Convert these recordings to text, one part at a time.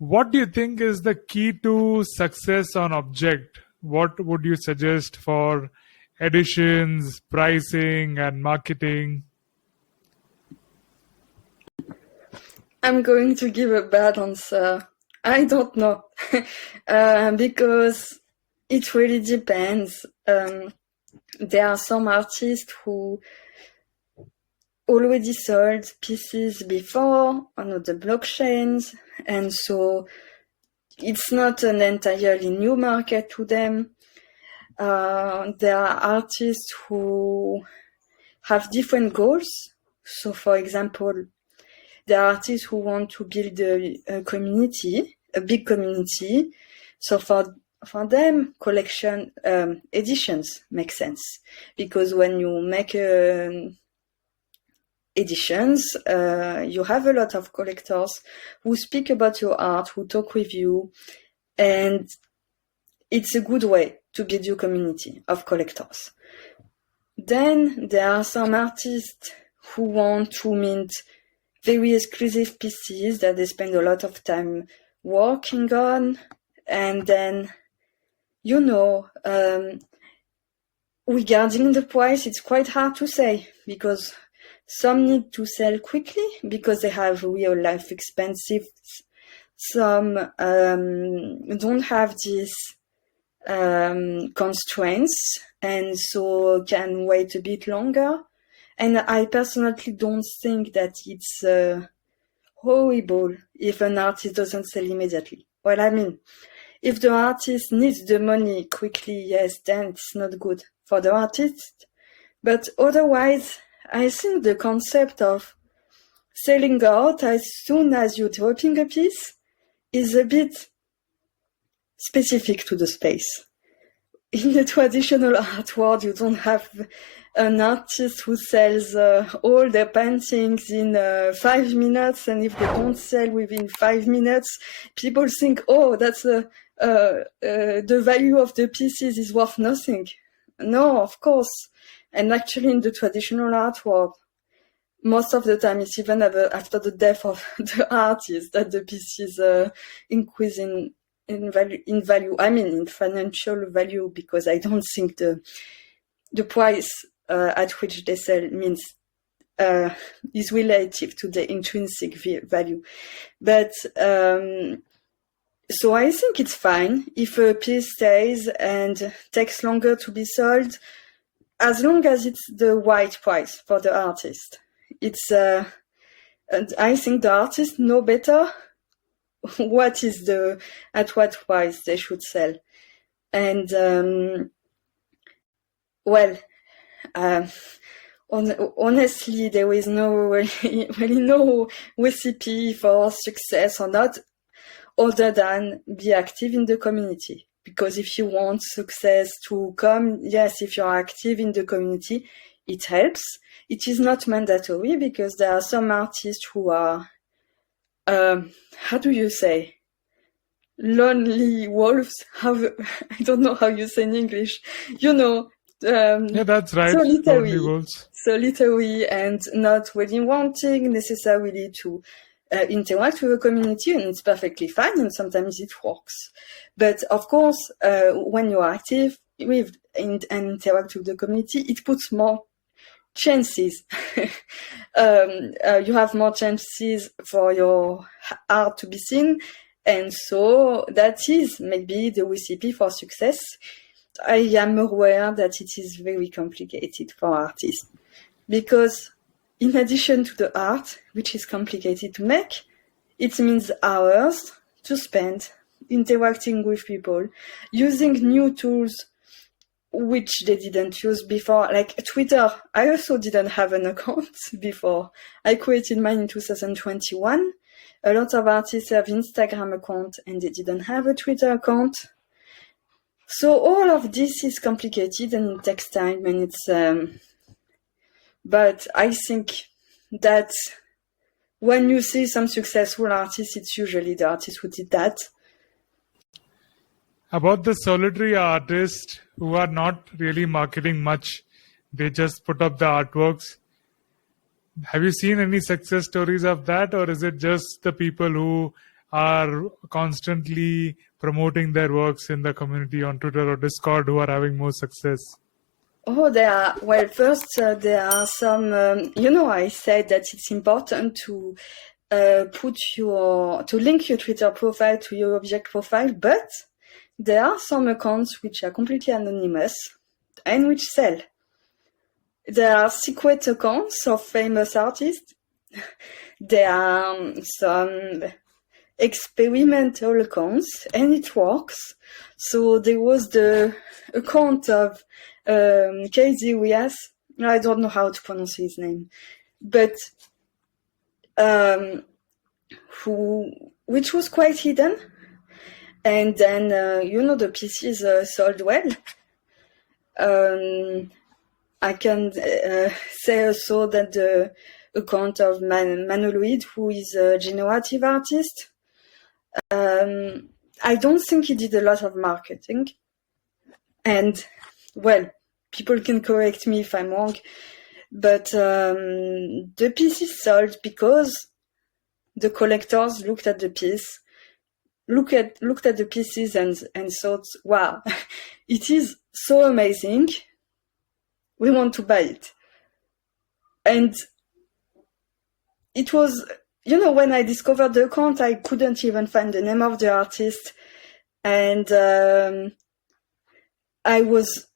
What do you think is the key to success on Objkt? What would you suggest for editions, pricing, and marketing? I'm going to give a bad answer. I don't know, because it really depends. There are some artists who already sold pieces before on other blockchains, and so it's not an entirely new market to them. There are artists who have different goals. So, for example, there are artists who want to build a community, a big community. So for them, collection editions make sense, because when you make editions, you have a lot of collectors who speak about your art, who talk with you, and it's a good way to build your community of collectors. Then there are some artists who want to mint very exclusive pieces that they spend a lot of time working on, and then, regarding the price, it's quite hard to say, because some need to sell quickly because they have real life expenses. Some don't have these constraints, and so can wait a bit longer. And I personally don't think that it's horrible if an artist doesn't sell immediately. Well, I mean, if the artist needs the money quickly, yes, then it's not good for the artist. But otherwise, I think the concept of selling out as soon as you're dropping a piece is a bit specific to the space. In the traditional art world, you don't have an artist who sells all their paintings in 5 minutes, and if they don't sell within 5 minutes, people think, oh, that's the value of the pieces is worth nothing. No, of course. And actually, in the traditional art world, most of the time, it's even after the death of the artist that the pieces increase in value. I mean, in financial value, because I don't think the price at which they sell is relative to the intrinsic value. But so I think it's fine if a piece stays and takes longer to be sold, as long as it's the right price for the artist. It's and I think the artists know better at what price they should sell. And honestly, there is really no recipe for success or not, other than be active in the community. Because if you want success to come, yes, if you're active in the community, it helps. It is not mandatory, because there are some artists who are, how do you say, lonely wolves? I don't know how you say in English. Yeah, that's right. Solitary, and not really wanting necessarily to interact with a community, and it's perfectly fine, and sometimes it works. But of course, when you're active with and interact with the community, it puts more chances. You have more chances for your art to be seen, and so that is maybe the recipe for success. I am aware that it is very complicated for artists, because in addition to the art, which is complicated to make, it means hours to spend interacting with people, using new tools which they didn't use before, like Twitter. I also didn't have an account before. I created mine in 2021. A lot of artists have Instagram account and they didn't have a Twitter account. So all of this is complicated and it takes time, and it's but I think that when you see some successful artists, it's usually the artist who did that. About the solitary artists who are not really marketing much, they just put up the artworks. Have you seen any success stories of that, or is it just the people who are constantly promoting their works in the community on Twitter or Discord who are having more success? Oh, there are, well, first, there are some, I said that it's important to to link your Twitter profile to your Objkt profile, but there are some accounts which are completely anonymous and which sell. There are secret accounts of famous artists. There are some experimental accounts, and it works. So there was the account of Casey Rias. I don't know how to pronounce his name, but which was quite hidden. And then, the pieces sold well. I can say also that the account of Manoloid, who is a generative artist, I don't think he did a lot of marketing. And, well, people can correct me if I'm wrong, but the piece is sold because the collectors looked at the piece, looked at the pieces and thought, wow, it is so amazing. We want to buy it. And it was, when I discovered the account, I couldn't even find the name of the artist. And I was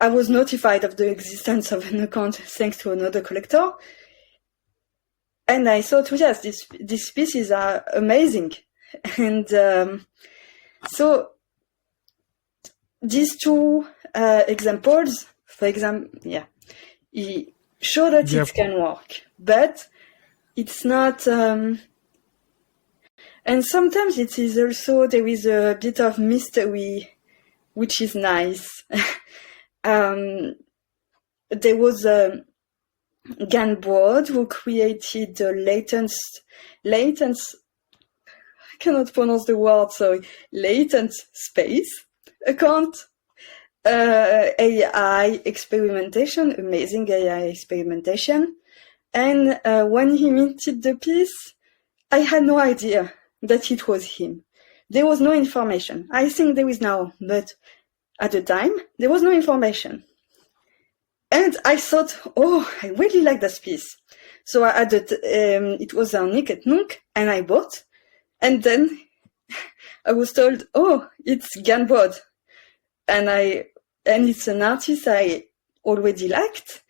notified of the existence of an account thanks to another collector. And I thought, yes, these pieces are amazing. And so these two examples, for example, he show that it can work, but it's not. And sometimes it is also, there is a bit of mystery, which is nice. There was a Ganbrod who created the latent, I cannot pronounce the word, sorry, latent space account. AI experimentation, amazing AI experimentation. And when he minted the piece, I had no idea that it was him. There was no information. I think there is now, but at the time, there was no information. And I thought, oh, I really like this piece. So I added, it was on Nick at Nook, and I bought. And then I was told, oh, it's Ganbrod. And it's an artist I already liked.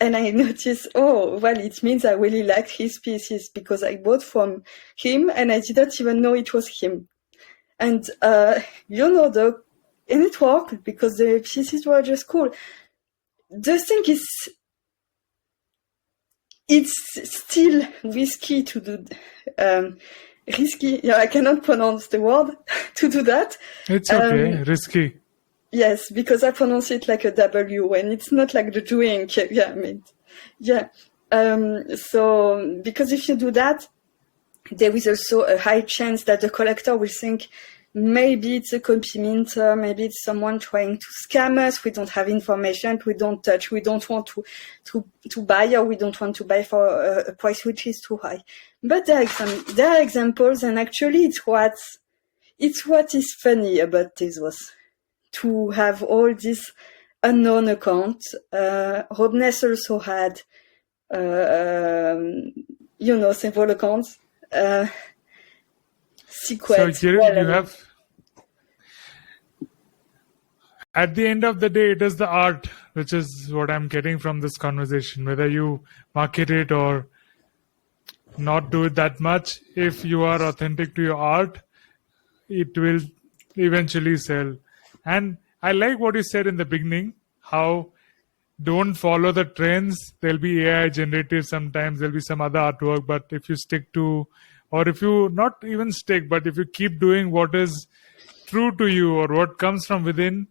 And I noticed, oh, well, it means I really liked his pieces because I bought from him and I didn't even know it was him. And, and it worked because the pieces were just cool. The thing is, it's still risky to do, risky, I cannot pronounce the word, to do that. It's okay, risky. Yes, because I pronounce it like a W, and it's not like the drink. So, because if you do that, there is also a high chance that the collector will think maybe it's a copy minter, maybe it's someone trying to scam us. We don't have information, we don't touch, we don't want to buy, or we don't want to buy for a price which is too high. But there are examples, and actually it's what is funny about Tezos. To have all these unknown accounts. Robness also had, several accounts. Secret. So you have, at the end of the day, it is the art, which is what I'm getting from this conversation. Whether you market it or not do it that much, if you are authentic to your art, it will eventually sell. And I like what you said in the beginning, how don't follow the trends. There'll be AI generated sometimes, there'll be some other artwork, but if you stick to, or if you not even stick, but if you keep doing what is true to you or what comes from within,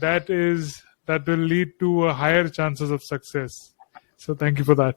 that will lead to a higher chances of success. So thank you for that.